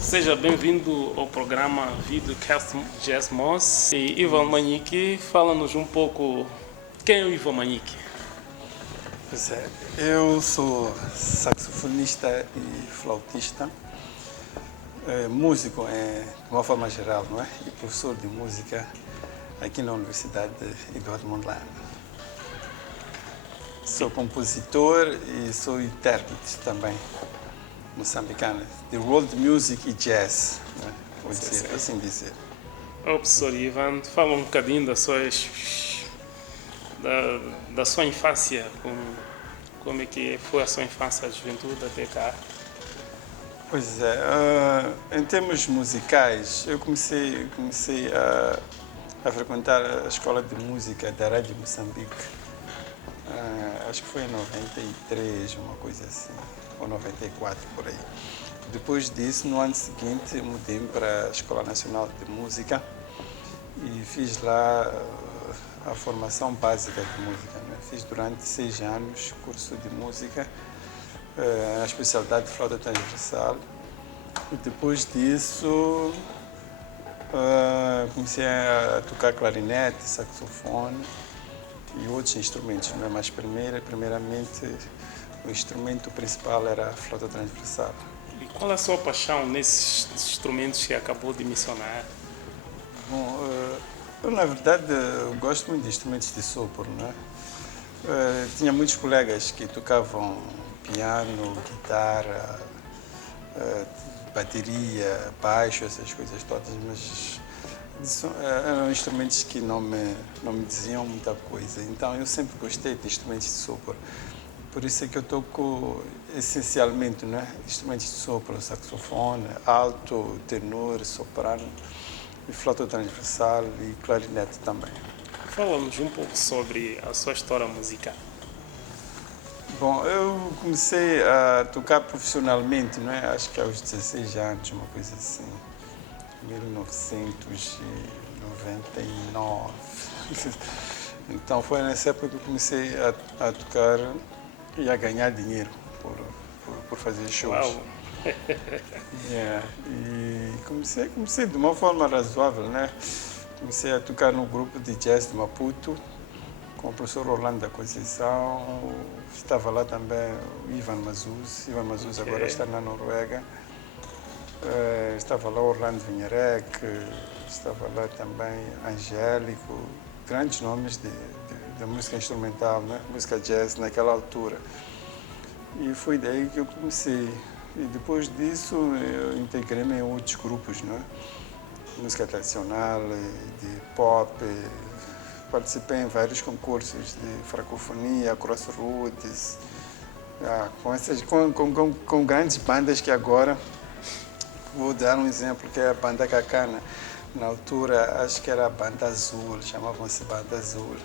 Seja bem-vindo ao programa Videocast Jazz Moss. E Ivan Manique, fala-nos um pouco quem é o Ivan Manique. Pois é, eu sou saxofonista e flautista, músico de uma forma geral, não é? E professor de música aqui na Universidade Eduardo Mondlane. Sou compositor e sou intérprete também, moçambicano, de world music e jazz, né? Vou dizer, assim dizer. Professor Ivan, fala um bocadinho da sua infância, como é que foi a sua infância, a juventude até cá? Pois é, em termos musicais, eu comecei a frequentar a escola de música da Rádio Moçambique. Acho que foi em 93, uma coisa assim, ou 94, por aí. Depois disso, no ano seguinte, mudei para a Escola Nacional de Música e fiz lá a formação básica de música, né? Fiz durante 6 anos curso de música, a especialidade de flauta transversal. E depois disso, comecei a tocar clarinete, saxofone e outros instrumentos, né? Mas primeiramente o instrumento principal era a flauta transversal. E qual é a sua paixão nesses instrumentos que acabou de mencionar? Bom, eu na verdade gosto muito de instrumentos de sopro, né? Tinha muitos colegas que tocavam piano, guitarra, bateria, baixo, essas coisas todas, mas eram instrumentos que não me diziam muita coisa. Então eu sempre gostei de instrumentos de sopro. Por isso é que eu toco essencialmente, né, instrumentos de sopro, saxofone, alto, tenor, soprano, e flauta transversal e clarinete também. Fala-nos um pouco sobre a sua história musical. Bom, eu comecei a tocar profissionalmente, não é? Acho que aos 16 anos, uma coisa assim, 1999. Então foi nessa época que eu comecei a tocar e a ganhar dinheiro por fazer shows. Uau. E comecei de uma forma razoável, né? Comecei a tocar no grupo de jazz de Maputo, com o professor Orlando da Conceição. Estava lá também o Ivan Mazuz. Ivan Mazuz agora está na Noruega. Estava lá Orlando Vinharec, estava lá também Angélico, grandes nomes da música instrumental, né? Música jazz naquela altura. E foi daí que eu comecei. E depois disso eu integrei-me em outros grupos, né? Música tradicional, de pop. Participei em vários concursos de fracofonia, crossroads, com grandes bandas que agora, vou dar um exemplo, que é a banda Cacana. Na altura, acho que era a Banda Azul, chamavam-se Banda Azul.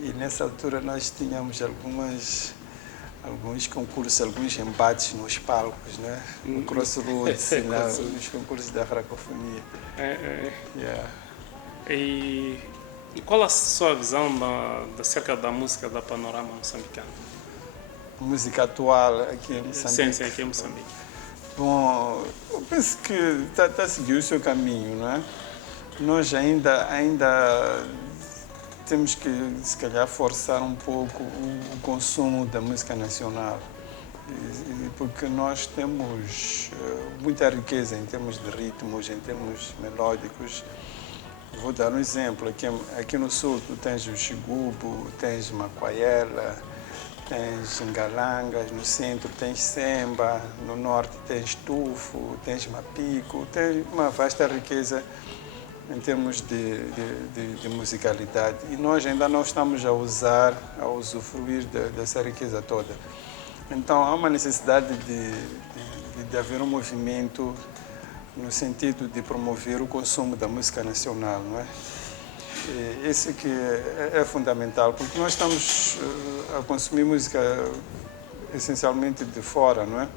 E nessa altura nós tínhamos alguns concursos, alguns embates nos palcos, né? No Crossroads, nos concursos da fracofonia. E qual a sua visão acerca da música da Panorama moçambicana? Música atual aqui em Moçambique? Sim, aqui em Moçambique. Bom, eu penso que está a seguir o seu caminho, não é? Nós ainda temos que, se calhar, forçar um pouco o consumo da música nacional, porque nós temos muita riqueza em termos de ritmos, em termos melódicos. Vou dar um exemplo. Aqui no sul tu tens o xigubo, tens macuaiela, tens Ngalangas, no centro tens Semba, no norte tens Tufo, tens Mapico, tens uma vasta riqueza em termos de musicalidade. E nós ainda não estamos a usar, a usufruir dessa riqueza toda. Então há uma necessidade de haver um movimento no sentido de promover o consumo da música nacional, não é? Esse que é fundamental, porque nós estamos a consumir música essencialmente de fora, não é?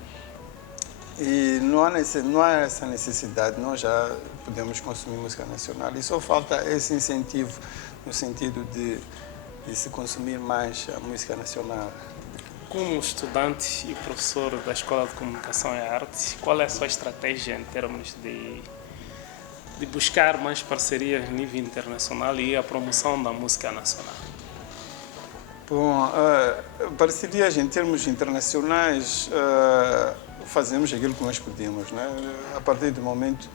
E não há essa necessidade, nós já podemos consumir música nacional. E só falta esse incentivo no sentido de se consumir mais a música nacional. Como estudante e professor da Escola de Comunicação e Arte, qual é a sua estratégia em termos de buscar mais parcerias a nível internacional e a promoção da música nacional? Bom, parcerias em termos internacionais, fazemos aquilo que nós podemos, né? A partir do momento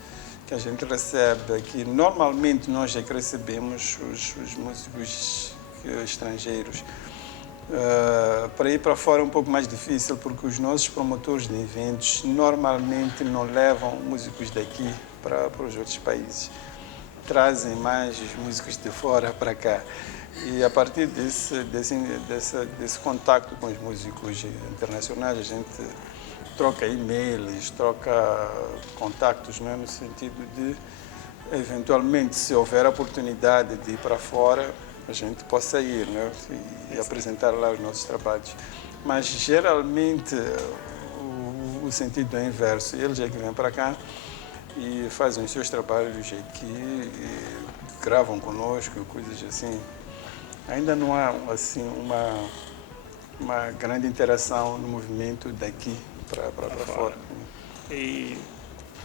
que a gente recebe aqui, normalmente nós é que recebemos os músicos estrangeiros. Para ir para fora é um pouco mais difícil, porque os nossos promotores de eventos normalmente não levam músicos daqui para os outros países. Trazem mais os músicos de fora para cá. E a partir desse contacto com os músicos internacionais, a gente troca e-mails, troca contactos, né, no sentido de, eventualmente, se houver a oportunidade de ir para fora, a gente possa ir, né, e apresentar lá os nossos trabalhos. Mas, geralmente, o sentido é inverso. Eles é que vêm para cá e fazem os seus trabalhos aqui, e gravam conosco, coisas assim. Ainda não há assim uma grande interação no movimento daqui para fora. E,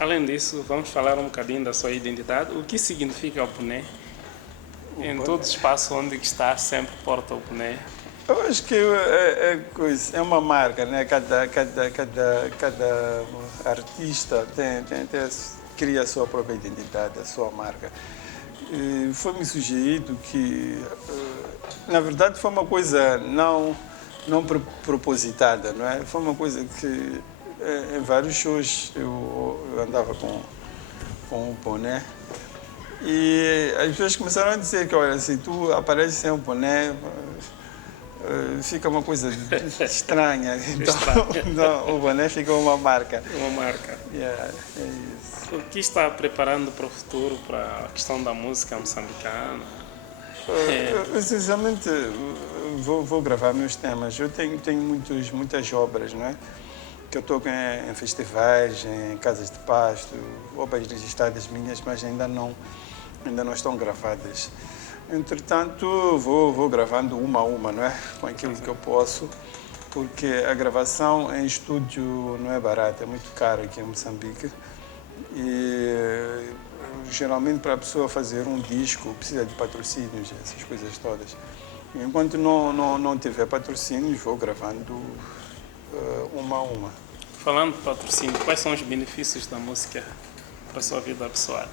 além disso, vamos falar um bocadinho da sua identidade. O que significa o boné? Em todo espaço onde está, sempre porta o boné. Eu acho que é uma marca, né? Cada artista cria a sua própria identidade, a sua marca. E foi-me sugerido que, na verdade, foi uma coisa não propositada, não é? Foi uma coisa que, em vários shows, eu andava com um boné. E as pessoas começaram a dizer que, olha, se tu apareces sem um boné, fica uma coisa estranha. Então, o boné fica uma marca. Uma marca. Yeah, é isso. O que está preparando para o futuro, para a questão da música moçambicana? Essencialmente, vou gravar meus temas. Eu tenho muitas obras, não é? Que eu toco em festivais, em casas de pasto, obras registradas minhas, mas ainda não estão gravadas. Entretanto, vou gravando uma a uma, não é? Com aquilo que eu posso, porque a gravação em estúdio não é barata, é muito caro aqui em Moçambique. E geralmente para a pessoa fazer um disco precisa de patrocínios, essas coisas todas. Enquanto não tiver patrocínios, vou gravando uma a uma. Falando de patrocínio, quais são os benefícios da música para a sua vida pessoal?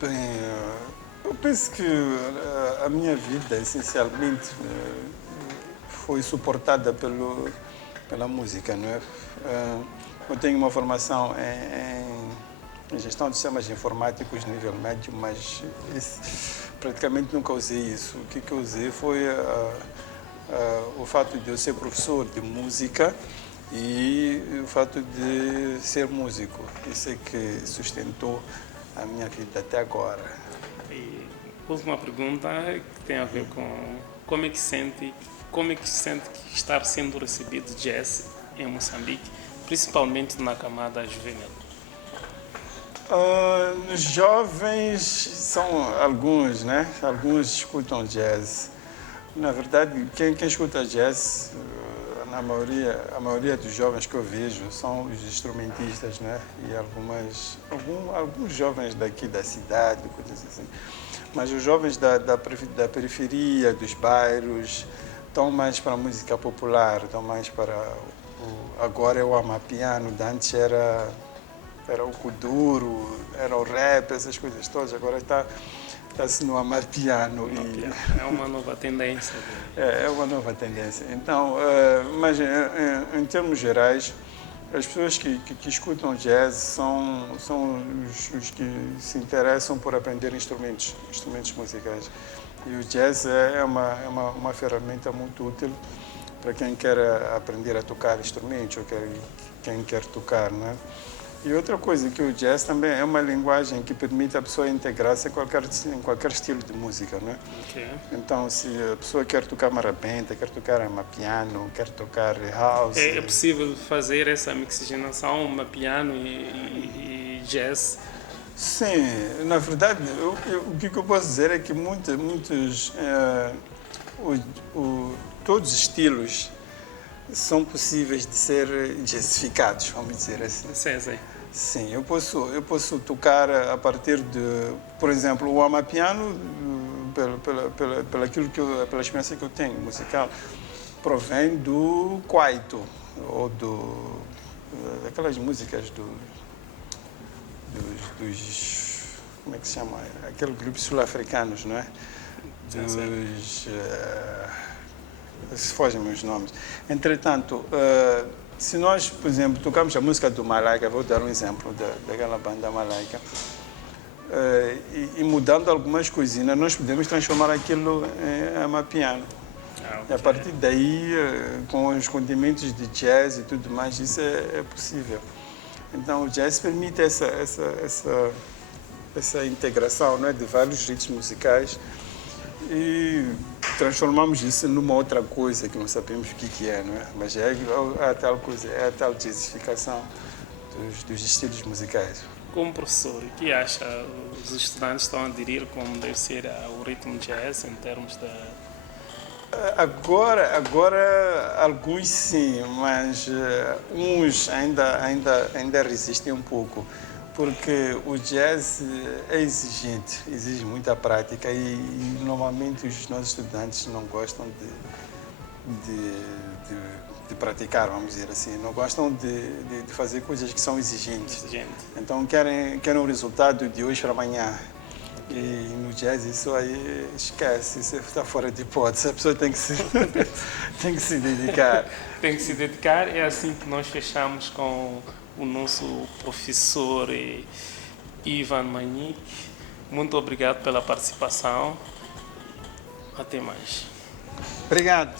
Bem, eu penso que a minha vida, essencialmente, foi suportada pela música, não é? Eu tenho uma formação em gestão de sistemas informáticos nível médio, mas praticamente nunca usei isso. O que eu usei foi o fato de eu ser professor de música e o fato de ser músico. Isso é que sustentou a minha vida até agora. E última pergunta que tem a ver com como é que sente que estar sendo recebido jazz em Moçambique, principalmente na camada juvenil? Os jovens são alguns, né? Alguns escutam jazz. Na verdade, quem escuta jazz, a maioria dos jovens que eu vejo são os instrumentistas, né? E alguns jovens daqui da cidade, coisas assim. Mas os jovens da periferia, dos bairros, estão mais para a música popular, estão mais para agora é o amapiano, antes era o kuduro, era o rap, essas coisas todas. Agora está está-se no amapiano. É uma nova tendência. É uma nova tendência. Então, mas em termos gerais, as pessoas que escutam jazz são os que se interessam por aprender instrumentos musicais. E o jazz é uma ferramenta muito útil para quem quer aprender a tocar instrumentos ou quem quer tocar, não é? E outra coisa, que o jazz também é uma linguagem que permite a pessoa integrar-se em qualquer estilo de música, não é? Okay. Então, se a pessoa quer tocar marabenta, quer tocar amapiano, quer tocar house... É possível fazer essa mixigenação, amapiano e jazz? Sim, na verdade, o que eu posso dizer é que todos os estilos são possíveis de ser jazzificados, vamos dizer assim. Sim. Sim, eu posso tocar a partir de, por exemplo, o amapiano, pela experiência que eu tenho musical, provém do kwaito, ou daquelas músicas dos como é que se chama? Aquele grupo sul-africanos, não é? Se fogem os nomes. Entretanto, se nós, por exemplo, tocamos a música do Malaika, vou dar um exemplo daquela banda Malaika, e mudando algumas coisinhas, nós podemos transformar aquilo em amapiano. Okay. E a partir daí, com os condimentos de jazz e tudo mais, isso é possível. Então, o jazz permite essa integração, não é, de vários ritmos musicais, e transformamos isso numa outra coisa que não sabemos o que é, não é? Mas é a tal coisa, é a tal jazzificação dos estilos musicais. Como professor, o que acha? Os estudantes estão a aderir como deve ser o ritmo jazz em termos da... Agora alguns sim, mas uns ainda resistem um pouco, porque o jazz é exigente, exige muita prática e normalmente os nossos estudantes não gostam de praticar, vamos dizer assim, não gostam de fazer coisas que são exigentes. Então querem o resultado de hoje para amanhã. E no jazz isso aí esquece, isso está fora de hipótese, a pessoa tem que se dedicar. Tem que se dedicar, é assim que nós fechamos com o nosso professor Ivan Manique. Muito obrigado pela participação. Até mais. Obrigado.